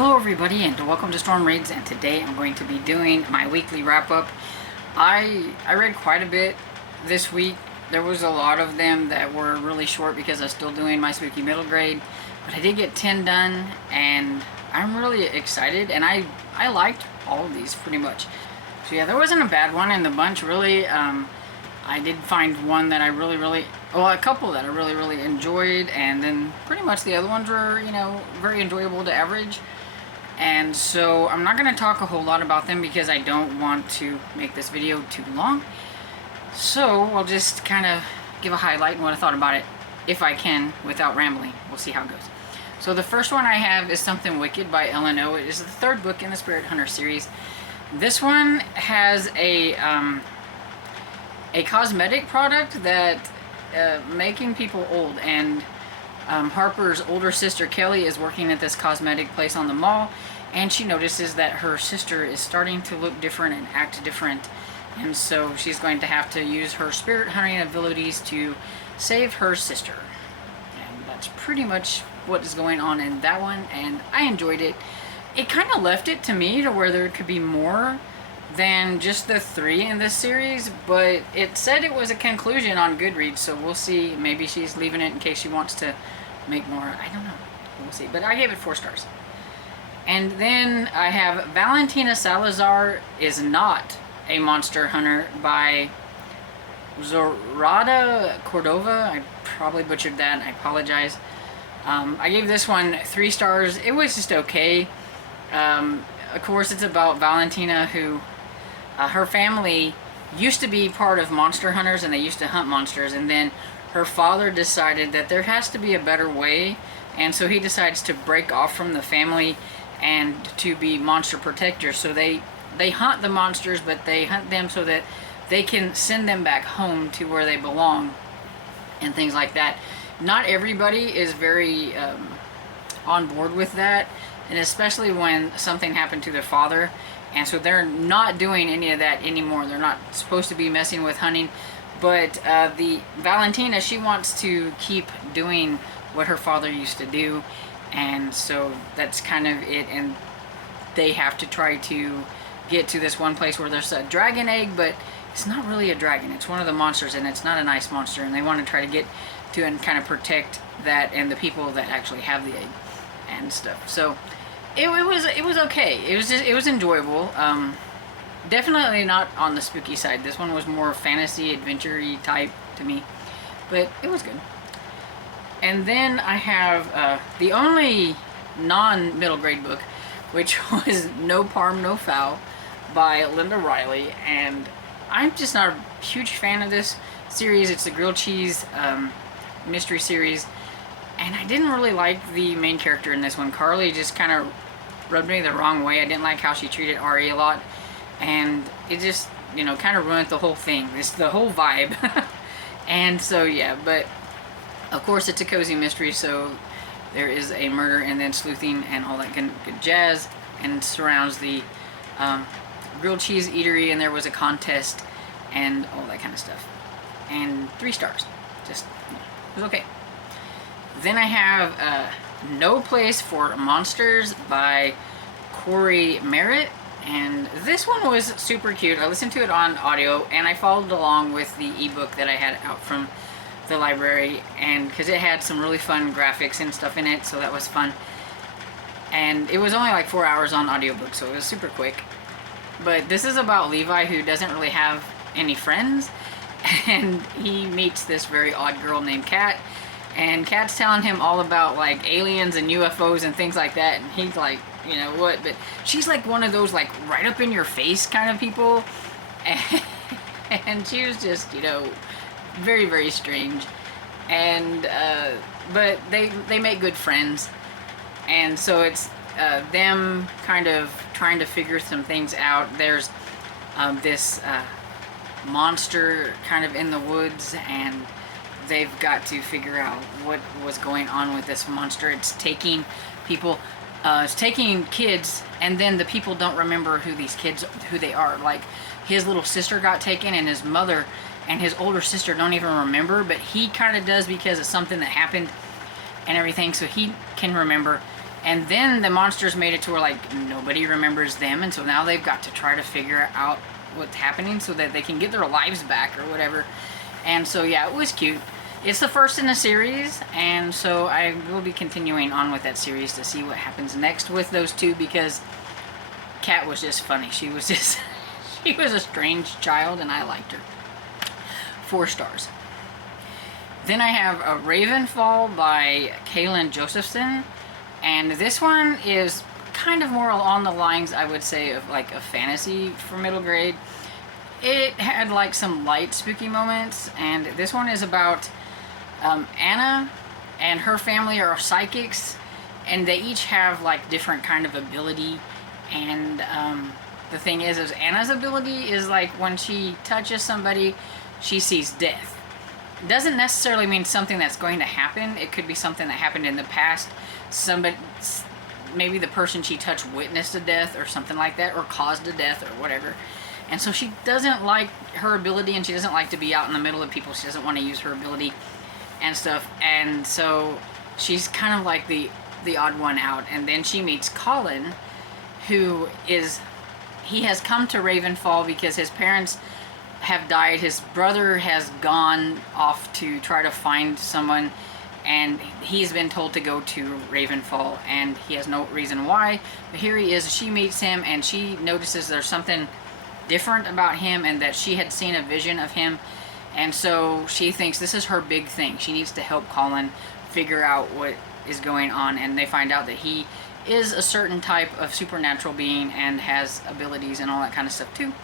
Hello everybody and welcome to Storm Raids, and today I'm going to be doing my weekly wrap-up. I read quite a bit this week. There was a lot of them that were really short because I was still doing my spooky middle grade, but I did get 10 done and I'm really excited, and I liked all of these pretty much. So yeah, there wasn't a bad one in the bunch really. I did find one that I a couple that I really enjoyed, and then pretty much the other ones were, very enjoyable to average. And so I'm not going to talk a whole lot about them because I don't want to make this video too long. So I'll just kind of give a highlight and what I thought about it, if I can, without rambling. We'll see how it goes. So the first one I have is Something Wicked by L&O. It is the third book in the Spirit Hunter series. This one has a cosmetic product that making people old, and Harper's older sister Kelly is working at this cosmetic place on the mall, and she notices that her sister is starting to look different and act different, and so she's going to have to use her spirit hunting abilities to save her sister. And that's pretty much what is going on in that one, and I enjoyed it. It kind of left it to me to where there could be more than just the 3 in this series, but it said it was a conclusion on Goodreads, so we'll see. Maybe she's leaving it in case she wants to make more. I don't know. We'll see. But I gave it 4 stars. And then I have Valentina Salazar is Not a Monster Hunter by Zorada Cordova. I probably butchered that. I apologize. I gave this one 3 stars. It was just okay. Of course, it's about Valentina, who her family used to be part of monster hunters, and they used to hunt monsters, and then her father decided that there has to be a better way, and so he decides to break off from the family and to be monster protectors. So they hunt the monsters, but they hunt them so that they can send them back home to where they belong and things like that. Not everybody is very on board with that, and especially when something happened to their father, and so they're not doing any of that anymore. They're not supposed to be messing with hunting, but the Valentina, she wants to keep doing what her father used to do, and so that's kind of it. And they have to try to get to this one place where there's a dragon egg, but it's not really a dragon. It's one of the monsters, and it's not a nice monster, and they want to try to get to and kind of protect that and the people that actually have the egg and stuff. So it was okay. It was enjoyable. Definitely not on the spooky side. This one was more fantasy adventure-y type to me, but it was good. And then I have the only non-middle grade book, which was No Parm No Foul by Linda Riley, and I'm just not a huge fan of this series. It's the grilled cheese mystery series, and I didn't really like the main character in this one. Carly just kind of rubbed me the wrong way. I didn't like how she treated Ari a lot, and it just, kind of ruined the whole thing, the whole vibe. And so yeah, but of course it's a cozy mystery, so there is a murder and then sleuthing and all that good jazz, and surrounds the grilled cheese eatery, and there was a contest and all that kind of stuff. And 3 stars. Just, it was okay. Then I have No Place for Monsters by Corey Merritt, and this one was super cute. I listened to it on audio, and I followed along with the ebook that I had out from the library, and because it had some really fun graphics and stuff in it, so that was fun. And it was only like 4 hours on audiobook, so it was super quick. But this is about Levi, who doesn't really have any friends, and he meets this very odd girl named Kat, and Kat's telling him all about like aliens and UFOs and things like that, and he's like, what? But she's like one of those like right up in your face kind of people, and she was just, very strange. And but they make good friends, and so it's them kind of trying to figure some things out. There's this monster kind of in the woods, and they've got to figure out what was going on with this monster. It's taking people, it's taking kids, and then the people don't remember who they are. Like, his little sister got taken, and his mother and his older sister don't even remember, but he kind of does because of something that happened and everything, so he can remember. And then the monsters made it to where like nobody remembers them, and so now they've got to try to figure out what's happening so that they can get their lives back or whatever. And so yeah, it was cute. It's the first in a series, and so I will be continuing on with that series to see what happens next with those two, because Kat was just funny. She was just she was a strange child, and I liked her. 4 stars. Then I have a Ravenfall by Kaylin Josephson, and this one is kind of more along the lines, I would say, of like a fantasy for middle grade. It had like some light spooky moments, and this one is about Anna and her family are psychics, and they each have like different kind of ability. And the thing is Anna's ability is like when she touches somebody, she sees death. It doesn't necessarily mean something that's going to happen. It could be something that happened in the past. Somebody, maybe the person she touched witnessed a death or something like that, or caused a death or whatever. And so she doesn't like her ability, and she doesn't like to be out in the middle of people. She doesn't want to use her ability and stuff. And so she's kind of like the odd one out. And then she meets Colin, who is, he has come to Ravenfall because his parents have died. His brother has gone off to try to find someone, and he's been told to go to Ravenfall, and he has no reason why. But here he is. She meets him, and she notices there's something different about him, and that she had seen a vision of him, and so she thinks this is her big thing. She needs to help Colin figure out what is going on, and they find out that he is a certain type of supernatural being and has abilities and all that kind of stuff too.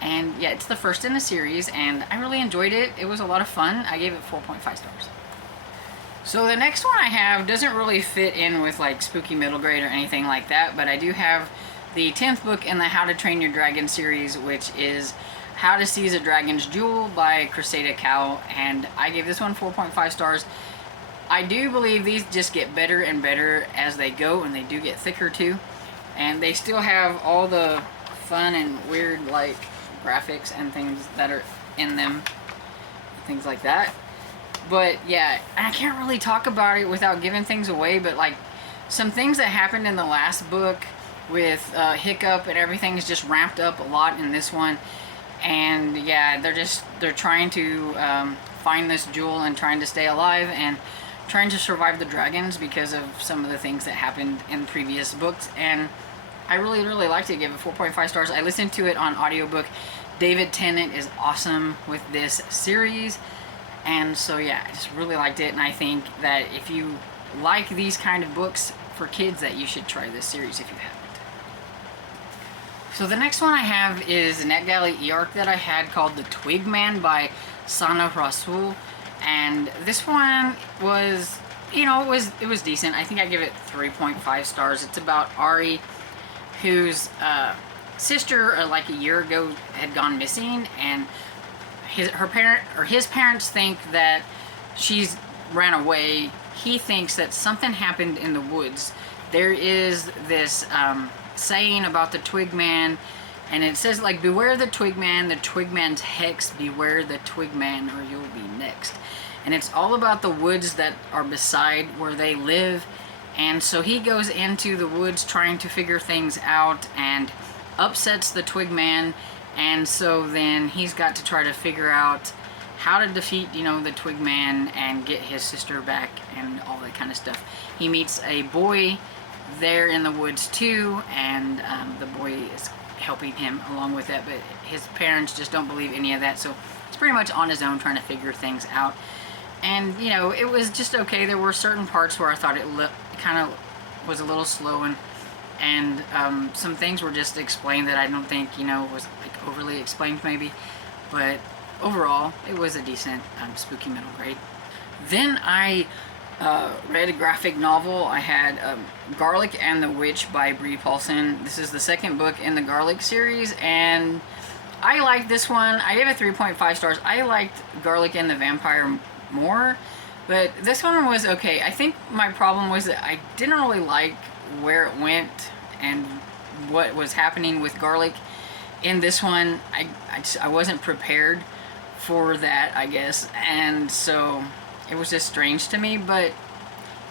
And yeah, it's the first in the series, and I really enjoyed it. It was a lot of fun. I gave it 4.5 stars. So the next one I have doesn't really fit in with like spooky middle grade or anything like that, but I do have the 10th book in the How to Train Your Dragon series, which is How to Seize a Dragon's Jewel by Cressida Cowell, and I gave this one 4.5 stars. I do believe these just get better and better as they go, and they do get thicker too. And they still have all the fun and weird like graphics and things that are in them, things like that. But yeah, I can't really talk about it without giving things away, but like some things that happened in the last book with Hiccup and everything is just ramped up a lot in this one. And yeah, they're trying to find this jewel and trying to stay alive and trying to survive the dragons because of some of the things that happened in previous books. And I really liked it. Give it 4.5 stars. I listened to it on audiobook. David Tennant is awesome with this series, and so yeah, I just really liked it. And I think that if you like these kind of books for kids, that you should try this series if you haven't. So the next one I have is an NetGalley e-arc that I had called The Twig Man by Sana Rasul. And this one was, you know, it was decent. I think I give it 3.5 stars. It's about Ari, whose sister like a year ago had gone missing, and his parents think that she's ran away. He thinks that something happened in the woods. There is this saying about the Twig Man, and it says like, beware the Twig Man, the Twig Man's hex, beware the Twig Man or you'll be next. And it's all about the woods that are beside where they live. And so he goes into the woods trying to figure things out and upsets the Twig Man. And so then he's got to try to figure out how to defeat, you know, the Twig Man and get his sister back and all that kind of stuff. He meets a boy there in the woods too, and the boy is helping him along with that, but his parents just don't believe any of that, so it's pretty much on his own trying to figure things out. And you know, it was just okay. There were certain parts where I thought it kind of was a little slow, and some things were just explained that I don't think, you know, was like overly explained maybe, but overall it was a decent spooky middle grade. Then I read a graphic novel. I had Garlic and the Witch by Brie Paulson. This is the second book in the Garlic series, and I liked this one. I gave it 3.5 stars. I liked Garlic and the Vampire more, but this one was okay. I think my problem was that I didn't really like where it went and what was happening with Garlic in this one. I wasn't prepared for that, I guess, and so it was just strange to me, but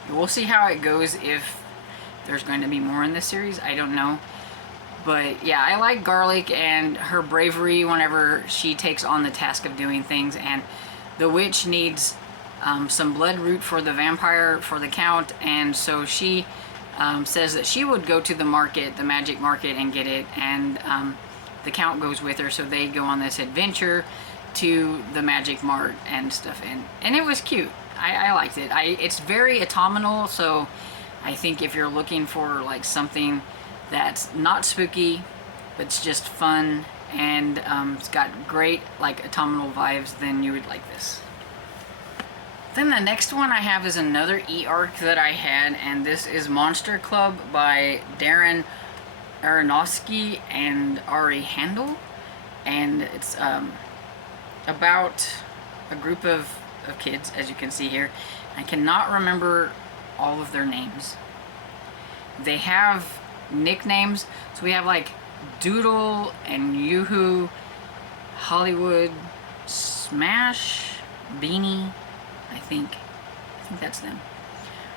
we'll see how it goes if there's going to be more in this series. I don't know. But yeah, I like Garlic and her bravery whenever she takes on the task of doing things. And the witch needs some blood root for the vampire, for the count. And so she says that she would go to the market, the magic market, and get it. And the count goes with her. So they go on this adventure to the magic mart and stuff. And it was cute. I liked it. It's very autumnal. So I think if you're looking for like something that's not spooky, but it's just fun, and it's got great like autumnal vibes, then you would like this. Then the next one I have is another e-arc that I had, and this is Monster Club by Darren Aronofsky and Ari Handel. And it's about a group of kids, as you can see here. I cannot remember all of their names. They have nicknames, so we have like Doodle and Yoo-Hoo, Hollywood, Smash, Beanie, I think that's them.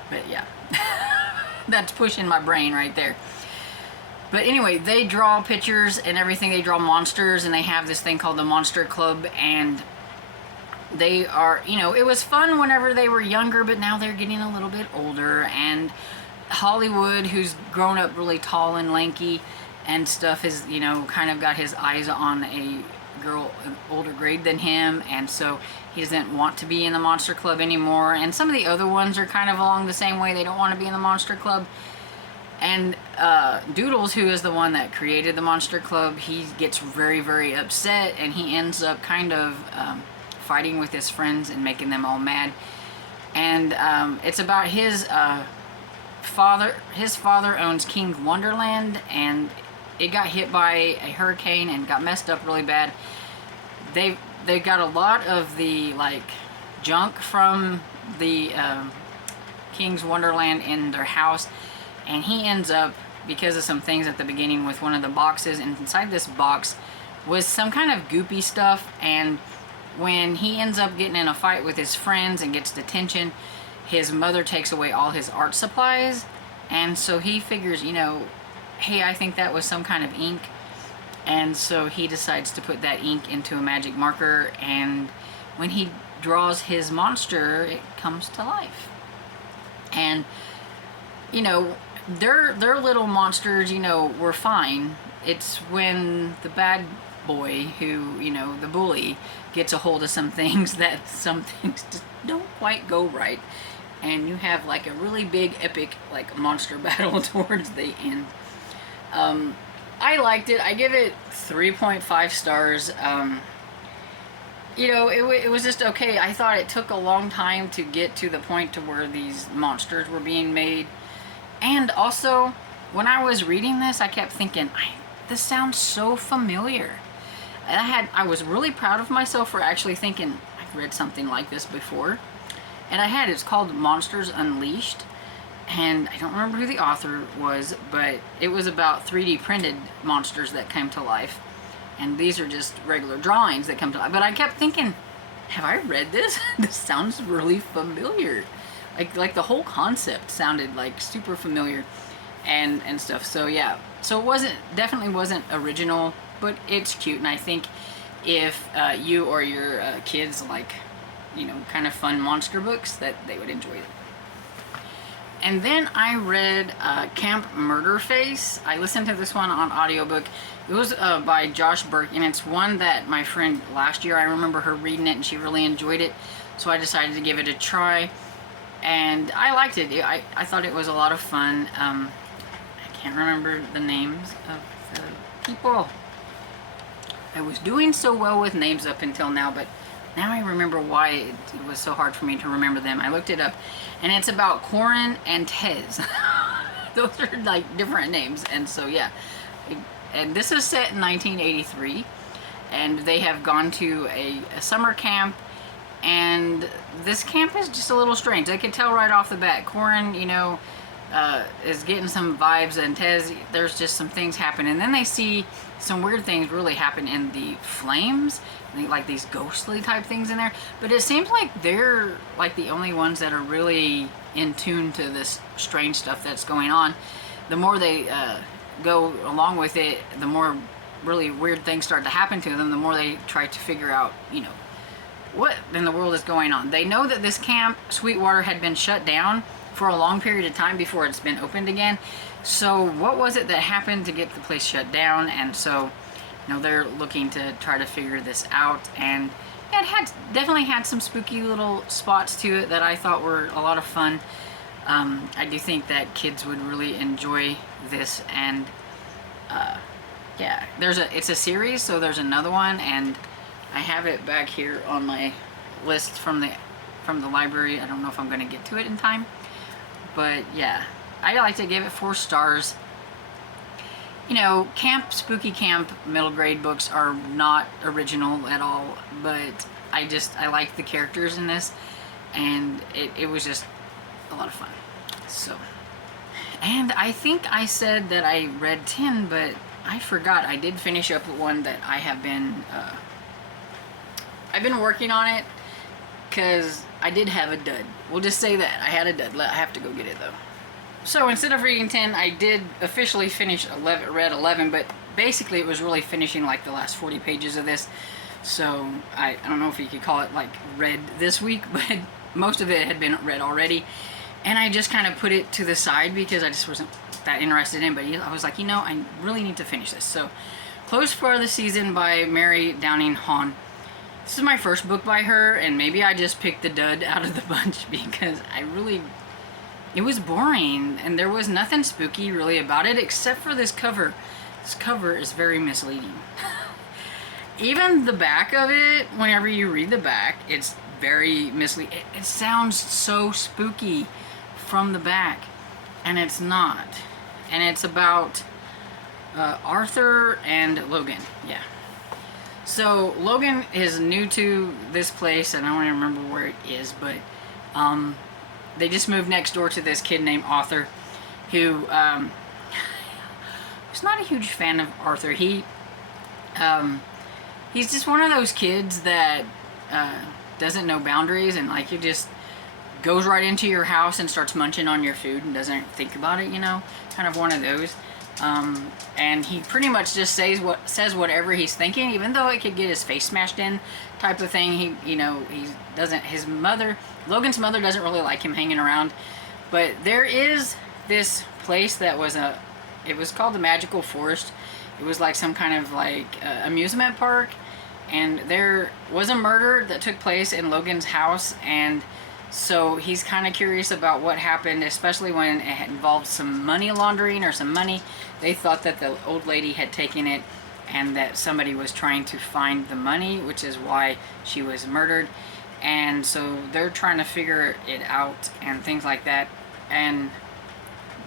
But yeah, that's pushing my brain right there. But anyway, they draw pictures and everything. They draw monsters, and they have this thing called the Monster Club, and they are, you know, it was fun whenever they were younger, but now they're getting a little bit older. And Hollywood, who's grown up really tall and lanky and stuff, is, you know, kind of got his eyes on a girl an older grade than him, and so he doesn't want to be in the Monster Club anymore. And some of the other ones are kind of along the same way. They don't want to be in the Monster Club. And Doodles, who is the one that created the Monster Club, he gets very, very upset, and he ends up kind of fighting with his friends and making them all mad. And it's about his father. His father owns King's Wonderland, and it got hit by a hurricane and got messed up really bad. They got a lot of the like junk from the King's Wonderland in their house, and he ends up, because of some things at the beginning with one of the boxes, and inside this box was some kind of goopy stuff. And when he ends up getting in a fight with his friends and gets detention, his mother takes away all his art supplies. And so he figures, you know, hey, I think that was some kind of ink. And so he decides to put that ink into a magic marker, and when he draws his monster, it comes to life. And, you know, their little monsters, you know, were fine. It's when the bad boy, who, you know, the bully, gets a hold of some things that some things just don't quite go right, and you have like a really big epic like monster battle towards the end. I liked it. I give it 3.5 stars. You know, it was just okay. I thought it took a long time to get to the point to where these monsters were being made. And also, when I was reading this, I kept thinking, this sounds so familiar. And I was really proud of myself for actually thinking, I've read something like this before. And I had. It's called Monsters Unleashed. And I don't remember who the author was, but it was about 3D printed monsters that came to life. And these are just regular drawings that come to life. But I kept thinking, have I read this? This sounds really familiar. Like the whole concept sounded like super familiar and stuff. So yeah. So it definitely wasn't original, but it's cute. And I think if you or your kids like, you know, kind of fun monster books, that they would enjoy it. And then I read Camp Murderface. I listened to this one on audiobook. It was by Josh Burke, and it's one that my friend last year, I remember her reading it and she really enjoyed it. So I decided to give it a try, and I liked it. I thought it was a lot of fun. I can't remember the names of the people. I was doing so well with names up until now, but now I remember why it was so hard for me to remember them. I looked it up, and it's about Corin and Tez. Those are like different names, and so yeah. And this is set in 1983, and they have gone to a summer camp, and this camp is just a little strange. I could tell right off the bat. Corin, you know, is getting some vibes, and Tez, there's just some things happen, and then they see some weird things really happen in the flames, like these ghostly type things in there. But it seems like they're like the only ones that are really in tune to this strange stuff that's going on. the more they go along with it, the more really weird things start to happen to them, the more they try to figure out, you know, what in the world is going on. They know that this camp, Sweetwater, had been shut down for a long period of time before it's been opened again. So what was it that happened to get the place shut down? And so, you know, they're looking to try to figure this out. And it definitely had some spooky little spots to it that I thought were a lot of fun. I do think that kids would really enjoy this. And yeah, it's a series, so there's another one, and I have it back here on my list from the library. I don't know if I'm going to get to it in time, but yeah, I like to give it 4 stars. You know, spooky camp middle grade books are not original at all, but I like the characters in this, and it was just a lot of fun. So, and I think I said that I read 10, but I forgot. I did finish up one that I have been I've been working on it, because I did have a dud. We'll just say that. I had a dud. I have to go get it, though. So instead of reading 10, I did officially finish read 11, but basically it was really finishing like the last 40 pages of this. So I don't know if you could call it like read this week, but most of it had been read already. And I just kind of put it to the side because I just wasn't that interested in it. But I was like, you know, I really need to finish this. So Closed for the Season by Mary Downing Hahn. This is my first book by her, and maybe I just picked the dud out of the bunch because it was boring, and there was nothing spooky really about it except for this cover. This cover is very misleading. Even the back of it, whenever you read the back, it's very misleading. It sounds so spooky from the back, and it's not. And it's about Arthur and Logan. Yeah. So Logan is new to this place, and I don't even remember where it is, but they just moved next door to this kid named Arthur, who was not a huge fan of Arthur. He's just one of those kids that doesn't know boundaries, and like, he just goes right into your house and starts munching on your food and doesn't think about it, you know, kind of one of those. And he pretty much just says whatever he's thinking, even though it could get his face smashed in, type of thing. Logan's mother doesn't really like him hanging around. But there is this place that it was called the Magical Forest. It was like some kind of like amusement park, and there was a murder that took place in Logan's house, and so he's kind of curious about what happened, especially when it involved some money laundering or some money. They thought that the old lady had taken it and that somebody was trying to find the money, which is why she was murdered. And so they're trying to figure it out and things like that. And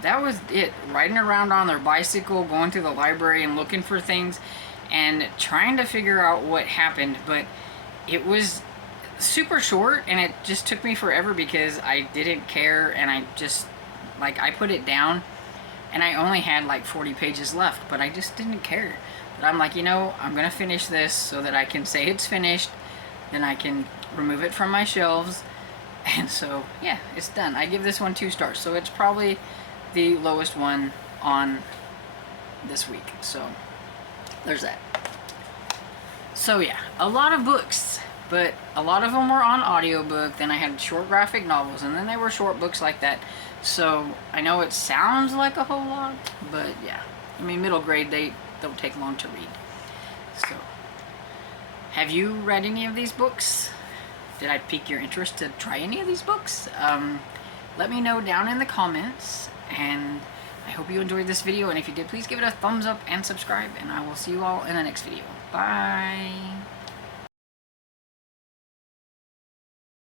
that was it. Riding around on their bicycle, going to the library and looking for things and trying to figure out what happened. But it was super short, and it just took me forever because I didn't care, and I put it down, and I only had like 40 pages left, but I just didn't care. But I'm like, you know, I'm gonna finish this so that I can say it's finished, then I can remove it from my shelves. And so yeah, it's done. I give this one 2 stars, so it's probably the lowest one on this week. So there's that. So yeah, a lot of books, but a lot of them were on audiobook. Then I had short graphic novels, and then they were short books like that. So I know it sounds like a whole lot, but yeah, I mean, middle grade, they don't take long to read. So have you read any of these books? Did I pique your interest to try any of these books? Let me know down in the comments, and I hope you enjoyed this video, and if you did, please give it a thumbs up and subscribe, and I will see you all in the next video. Bye!